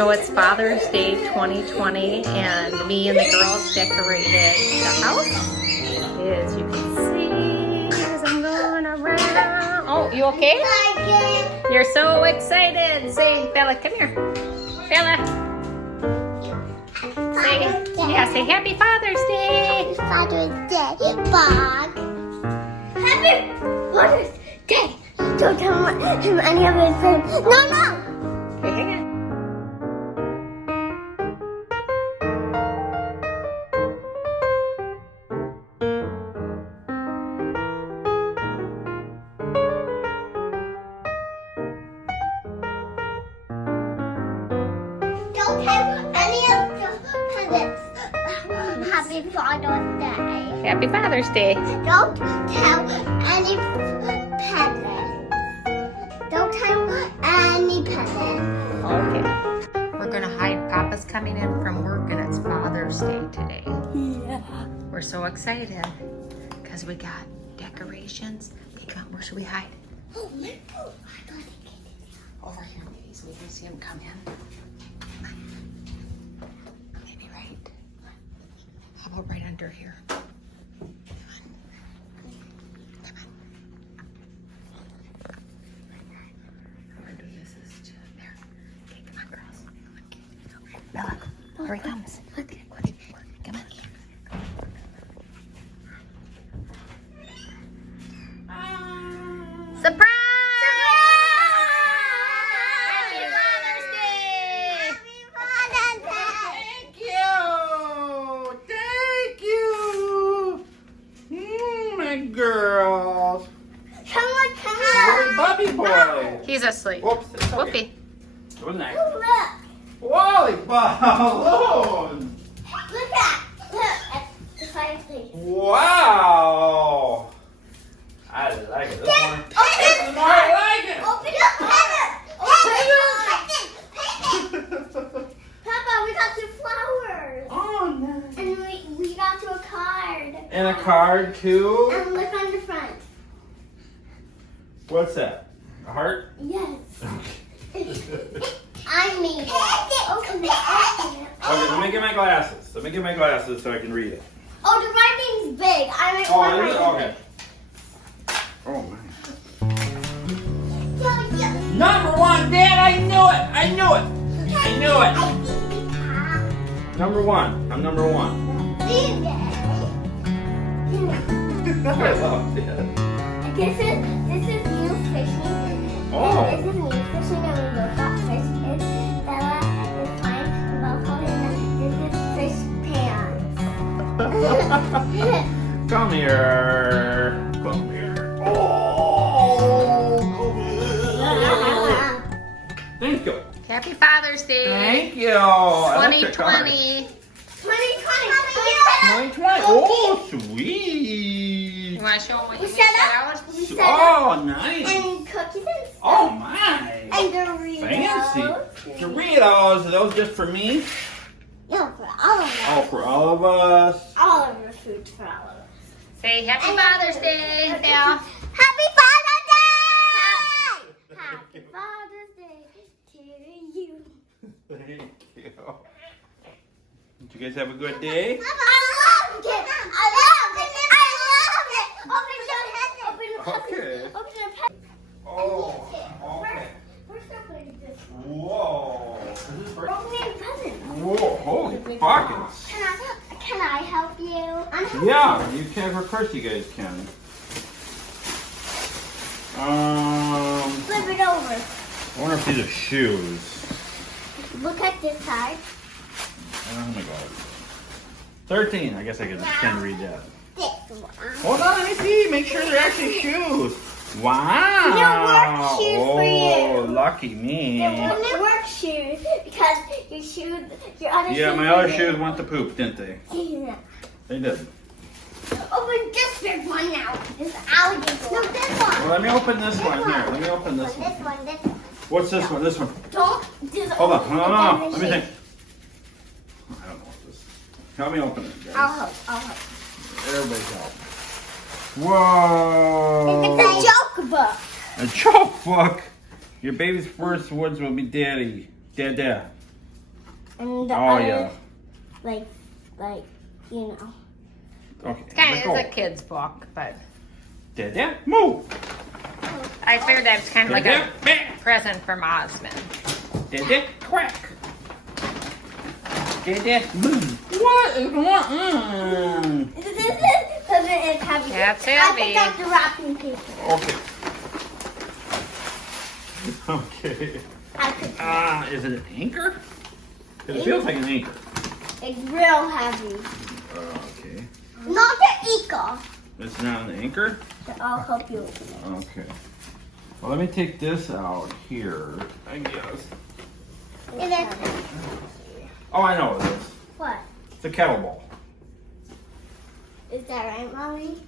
So it's Father's Day 2020 and me and the girls decorated the house. As you can see, as I'm going around. Oh, you okay? You're so excited. Say, Bella, come here. Bella. Say Happy Father's Day. Happy Father's Day, Bob. Happy Father's Day. Don't tell him any of his friends. No. Okay, hang on. Don't tell any of the presents. Happy Father's Day. Happy Father's Day. Don't tell any presents. Don't tell any presents. Okay. We're gonna hide. Papa's coming in from work and it's Father's Day today. Yeah. We're so excited because we got decorations. Okay, come on, where should we hide? Oh, my God. I gotta get it. Over here, maybe so we can see him come in. Maybe right. How about right under here? Come on. Come on. I'm gonna do this is to there. Okay, come on, girls. Okay, Bella, here he comes. Okay, come on. Surprise! Happy Father's Day! Happy Father's Day. Thank you. My girls. Come on. Hey, Bubby boy. He's asleep. Whoops. It's okay. Whoopee. Wasn't that? Look. Wally balloon. Look at the fireplace. Wow. I like it. This one. This is more I like it. Open up, Papa, we got you flowers. Oh, nice. And we got you a card. And a card too. And look on the front. What's that? A heart? Yes. Okay. I made it. Open it. Okay, let me get my glasses. Let me get my glasses so I can read it. Oh, the writing's big. I make Oh, one is it? writing Okay. Oh, man. big. Yeah. Number one, Dad, I knew it. Number one. I'm number one. I love it. This is new fishing. Oh. And this is me fishing and we both got fish kids. Bella is fine. Buffalo and this is fish pants. Come here. Come here. Oh, come here. Thank you. Happy Father's Day. Thank you. I like your card. 2020. 2020. Oh, sweet. You want to show them what you We set set out? We set up Oh, nice. and cookies and stuff. Oh, my. And Doritos. Fancy. Doritos. Are those just for me? No, for all of us. Oh, for all of us. All of the food for all of us. Say Happy Father's Day, Belle. Happy Father's Day! Happy Father's Day to you. Thank you. Did you guys have a good day? I love it. Open Okay. the present. Oh, okay. First, open this one. Whoa. Is this for- Open the present. Whoa, holy buckets. Can I help you? Yeah, you can. Of course you guys can. Flip it over. I wonder if these are shoes. Look at this side. Oh my god. 13. I guess I can read that. This one. Hold on, let me see. Make sure they're actually shoes. Wow. They're work shoes for Oh, you. lucky me. They're work shoes because your other shoes. Yeah, my other shoes went to poop, didn't they? Yeah. They did. Open this big one now. This alligator. No, this one. Well, let me open this one. Here, let me open this one. This one. This one. What's this one? This one. Don't. Just Hold on. open No, it no, and no. then Let me shake. think. I don't know what this is. Help me open it, guys. I'll help. Everybody help. Whoa. It's a joke book. A joke book. Your baby's first words will be daddy. Dada. And the Oh, other, yeah. like, you know. Okay. It's kind let of go. is a kid's book, but Dada, move. I figured that's kind of like a Dada, present from Osmond. Dada, quack. Dada, move. What is going on? This is because it's heavy. That's I heavy. picked up the wrapping paper. Okay. Okay. I picked Is it an anchor? 'Cause it feels like an anchor. It's real heavy. Okay. Not the eco. It's not an anchor? I'll help you. Okay. Well, let me take this out here, I guess. It is. Oh, I know what it is. What? It's a kettlebell. Is that right, Mommy?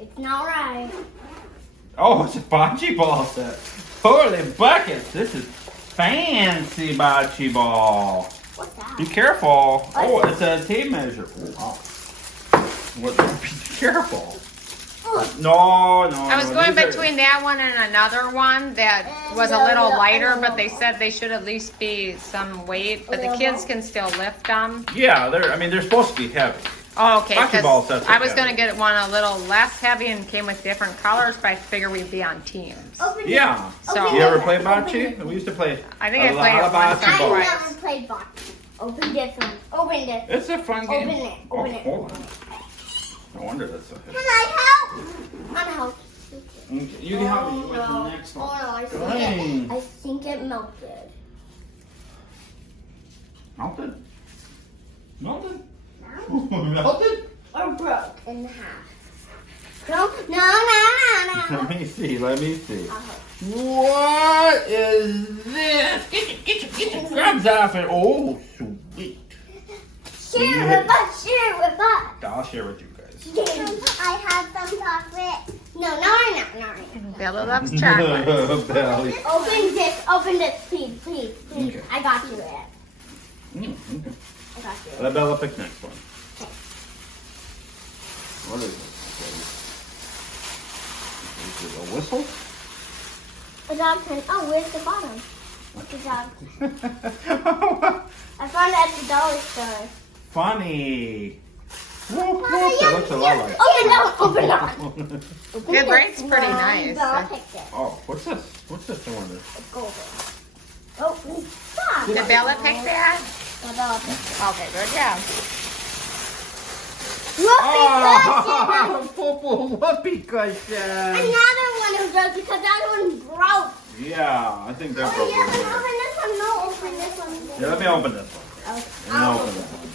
It's not right. Oh, it's a bocce ball set. Holy buckets. This is fancy bocce ball. What's that? Be careful. Oh, it's a tape measure. Oh. What? Be careful. No. I was going between that one and another one that was a little lighter, but they said they should at least be some weight, but the kids can still lift them. Yeah, they're supposed to be heavy. Oh, okay. Bocce ball 'cause sets are I was heavy. going to get one a little less heavy and came with different colors, but I figured we'd be on teams. Open Yeah. So- You ever play bocce? We used to play I think a I played lot it of once or bocce I ball. twice. never played bocce. Open this one. Open this. It's a fun game. Open it. Open Oh, it. hold on. No wonder that's so Can heavy. I help? I'm help. Okay, you can help me with the next Oh one. no, I think Dang. I think it melted. Melted? Melted? Melted? Or broke in half. No. Let me see. I'll help. What is this? Get your grubs off it. Oh, sweet. Share with us. Share with us. I'll share with you guys. I have some chocolate. No, not. Bella loves chocolate. Belly. Open this, please. Okay. I got you it. Okay. I got you it. Let Bella pick next one. Okay. What is this? Is it a whistle? A dog pen. Oh, where's the bottom? The dog. I found it at the dollar store. Funny. Whoop, whoop. That looks a lot like. Open it. It writes pretty nice. Bella picked it. Oh, what's this? What's this? I wonder. It's golden. Oh, stop. Did Bella pick that? Bella picked it. Okay, good job. Whoopee cushion. Another one who does because that one broke. Yeah, I think that broke. Yeah, but over open this one. No, open this one. there. Yeah, let me open this one. Let me open this one.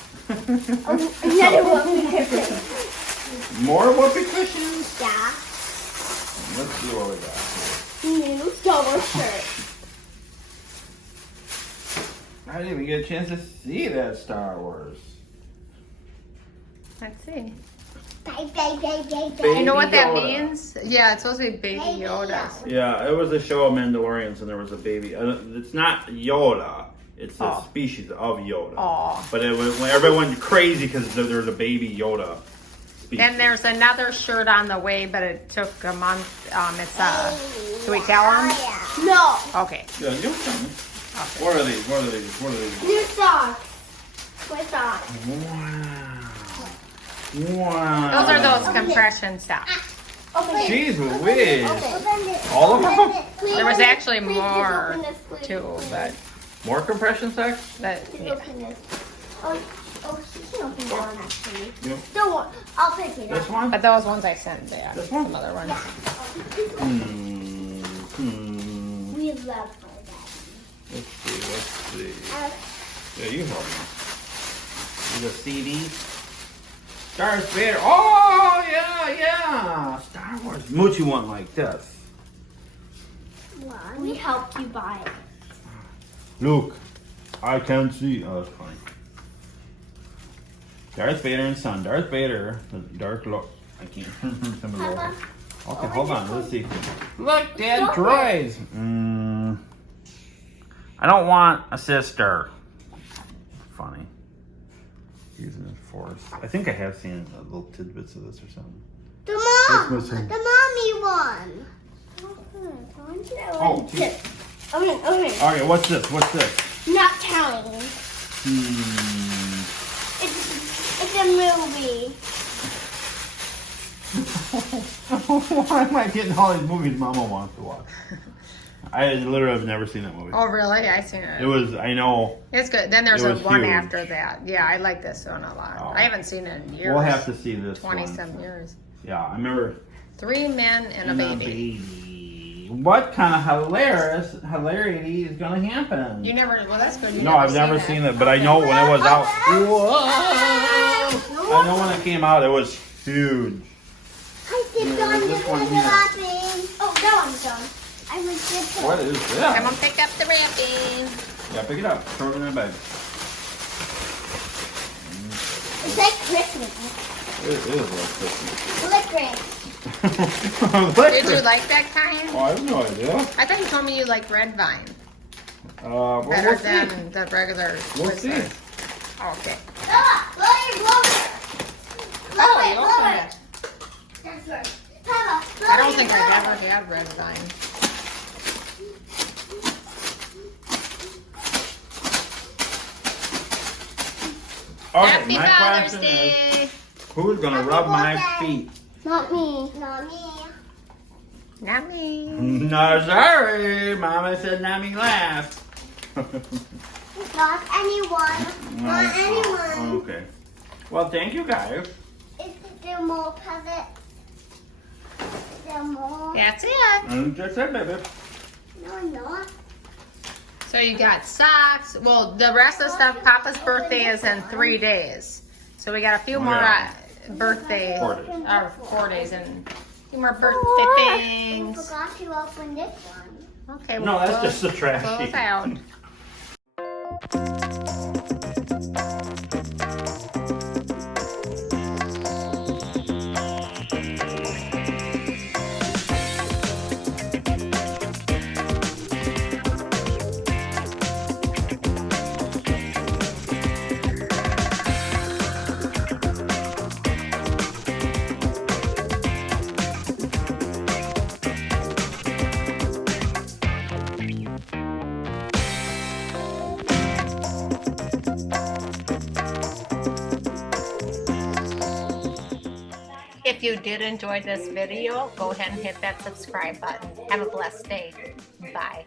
Another whoopee cushion. More whoopee cushions. Yeah. Let's see what we got. New Star Wars shirt. I didn't even get a chance to see that Star Wars. Let's see. Baby You know what that Yoda. means? Yeah, it's supposed to be Baby Yoda. Yeah, it was a show of Mandalorians, and there was a baby. It's not Yoda. It's a species of Yoda. Aw. But it was when everyone went crazy because there was a baby Yoda. Species. Then there's another shirt on the way, but it took a month. Should we tell them? No. Okay. Yeah, you tell me. What are these? What are these? What are these? New socks. With socks. Wow. Wow. Those are those compression socks. Open it. Jeez Louise. Open it. All of them? There was actually Please, more open this, please. too, but More compression sacks? Please yeah. open this. Oh, she can open that one actually. Yep. Don't worry. I'll pick it This up. one? But those ones I sent there. This one? Some other ones. We love her, Let's see. Daddy. Yeah, you help me. There's a CD. Darth Vader. Oh, yeah. Star Wars. Moochie one like this. We helped you buy it. Luke, I can see. Oh, that's funny. Darth Vader and son. Darth Vader, the dark look. I can't remember the logo. Okay, hold on. Let's see. Look, Dad, droids. I don't want a sister. Funny. Using his force. I think I have seen little tidbits of this or something. The mom. What's missing? The mommy one. Oh, Open it. Okay, what's this? What's this? Not counting. It's a movie. Why am I getting all these movies Mama wants to watch? I literally have never seen that movie. Oh, really? I seen it. It was, I know. It's good. Then there's It a was one huge. after that. Yeah, I like this one a lot. Oh. I haven't seen it in years. We'll have to see this 20-some one. years. Yeah, I remember. 3 men and a baby. What kind of hilarity is going to happen? You never, well, that's good. You No, I've never seen it, but I know when it was out. Whoa! I know when it came out, it was huge. I stepped on the wrapping. Oh, that one's done. I was just. What is I'm this? gonna pick up the wrapping. Yeah, pick it up. Throw it in the bag. It's like Christmas. It is like Licorice. Christmas. Did you like that kind? Oh, I have no idea. I thought you told me you like red vine Well, better we'll see. than the regular We'll Twizzlers. see. Okay. Papa, blow it. Oh, you opened it. That's right. Papa, blow I don't it, think blow I've it. ever had red vine. Okay, Happy my Father's question Day. is, who's going to rub my feet? Not me. Not me. Not me. No, sorry. Mama said not me last. Not anyone. Not anyone. Okay. Well, thank you guys. Is there more presents? Is there more? That's it. That's it, baby. No, not. So you got socks. Well, the rest of the stuff, Papa's birthday is in 3 days. So we got a few more Yeah. birthday, 4 days. or 4 days, and a few more I birthday things. forgot to open this one. Okay, No, well, that's just the trash close heap. out. If you did enjoy this video, go ahead and hit that subscribe button. Have a blessed day. Bye.